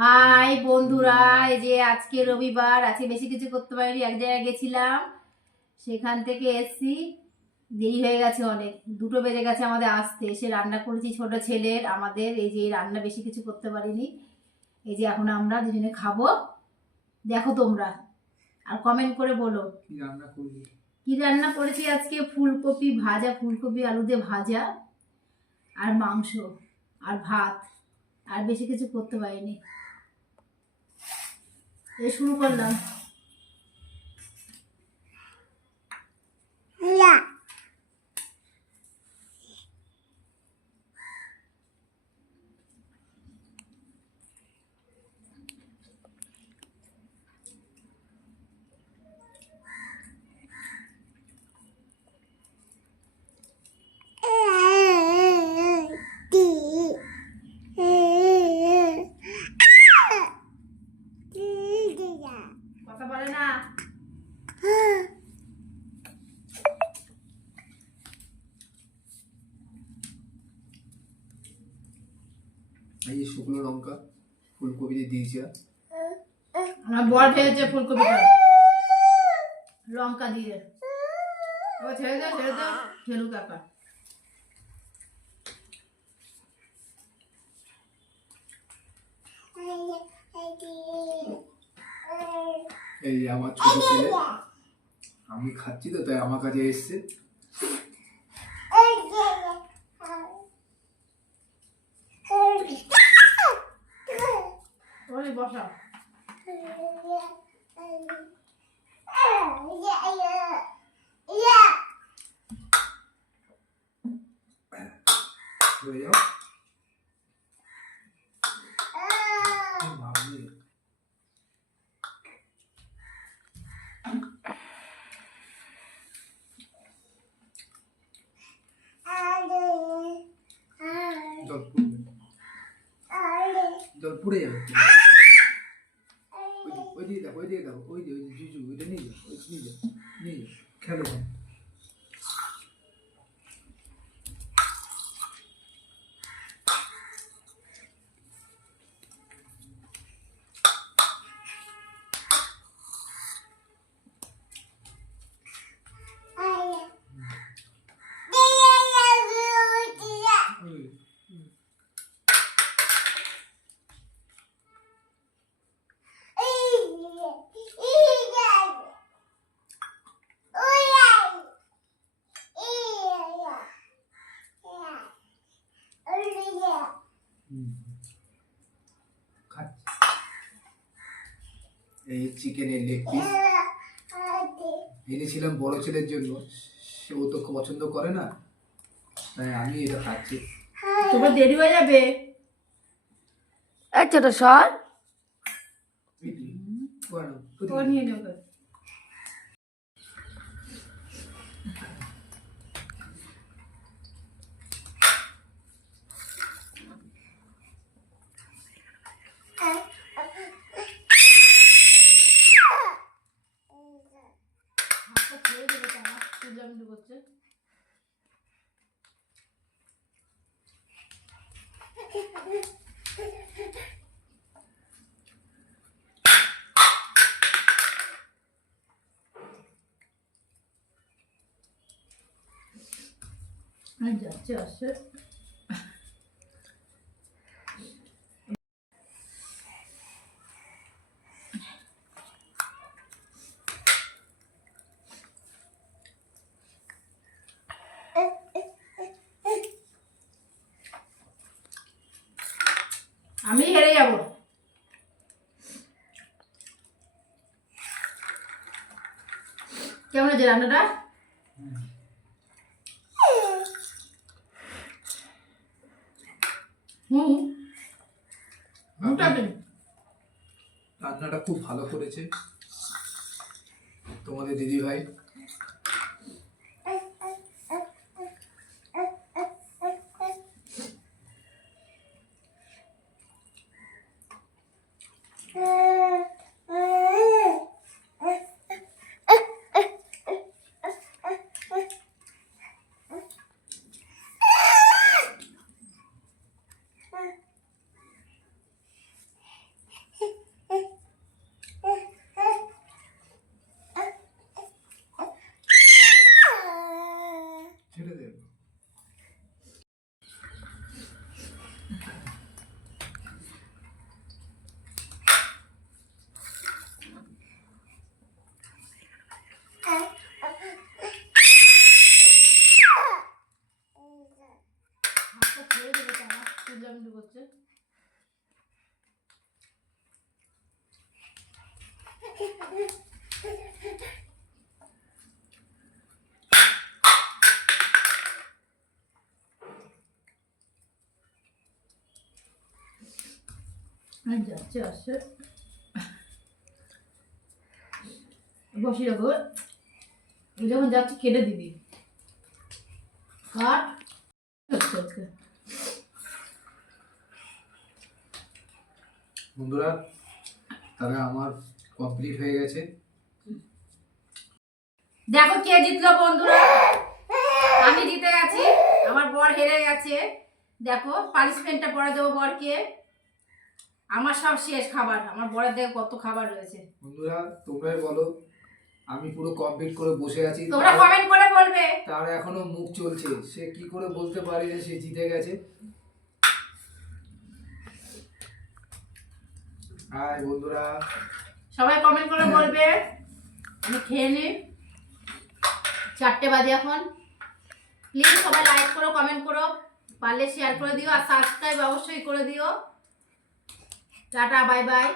High বন্ধুরা, এই যে আজকে রবিবার, আজকে বেশি কিছু করতে পারিনি। এক জায়গায় গেছিলাম, সেখান থেকে এসছি, দেরি হয়ে গেছে অনেক, 2টো বেজে গেছে আমাদের আসতে। এসে রান্না করেছি ছোট ছেলের আমাদের, এই যে রান্না বেশি কিছু করতে পারিনি। এই যে এখন আমরা দুজনে খাবো, দেখো তোমরা আর কমেন্ট করে বলো কি রান্না করেছি আজকে। ফুলকপি ভাজা, ফুলকপি আলু দিয়ে ভাজা, আর মাংস, আর ভাত, আর বেশি কিছু করতে পারিনি। শুরু করলাম। কথা বলে না। এই যে শুকনো লঙ্কা ফুলকপি দিয়ে দিয়েছি। আমার বর খেয়েছে ফুলকপিটা লঙ্কা দিয়ে। ও ছেড়ে দাও, ছেড়ে দাও, খেলুক একা। এই যে আমার ছোট ছেলে, আমি খাচ্ছি তো তাই আমার কাছে এসছে। বসা হয়ে যাও। ভাবছি জল পুড়ে যাবে। ওই দিয়ে দাও, ওই দিয়ে দাও, ওই দিয়ে, ওই যে জুজু, ওইটা নিয়ে যাও, ওই নিয়ে যাও, নিয়ে যাও, খেলো। এই চিকেনের লেগ পিস এনেছিলাম বড় ছেলের জন্য, সে ও তো পছন্দ করে না, তাই আমি এটা খাচ্ছি। তোমার দেরি হয়ে যাবে। ছোট সর নিয়ে নেবে। করছে যাচ্ছে আসছে। আমি হেরে যাব। কেমন আছে রান্নাটা? রান্নাটা খুব ভালো করেছে তোমাদের দিদি ভাই। করছে। যাচ্ছে আসছে বসে রাখো, ও যখন যাচ্ছে কেটে দিবি কাট। আচ্ছা আচ্ছা বন্ধুরা তাহলে আমার কমপ্লিট হয়ে গেছে। দেখো কে জিতলো বন্ধুরা, আমি জিতে গেছি, আমার বর হেরে গেছে। দেখো পানিশমেন্টটা পরে দেবো বরকে। আমার সব শেষ খাবার, আমার বরের দেখো কত খাবার রয়েছে। বন্ধুরা তোমরাই বলো, আমি পুরো কমপ্লিট করে বসে আছি, তোমরা কমেন্ট করে বলবে। তার এখনো মুখ চলছে, সে কি করে বলতে পারে যে সে জিতে গেছে। হাই বন্ধুরা, সবাই কমেন্ট করে বলবে। আমি খেয়ে নিই, 4টে বাজে এখন। প্লিজ সবাই লাইক করো, কমেন্ট করো, পারলে শেয়ার করে দিও, আর সাবস্ক্রাইব অবশ্যই করে দিও। Tata bye bye.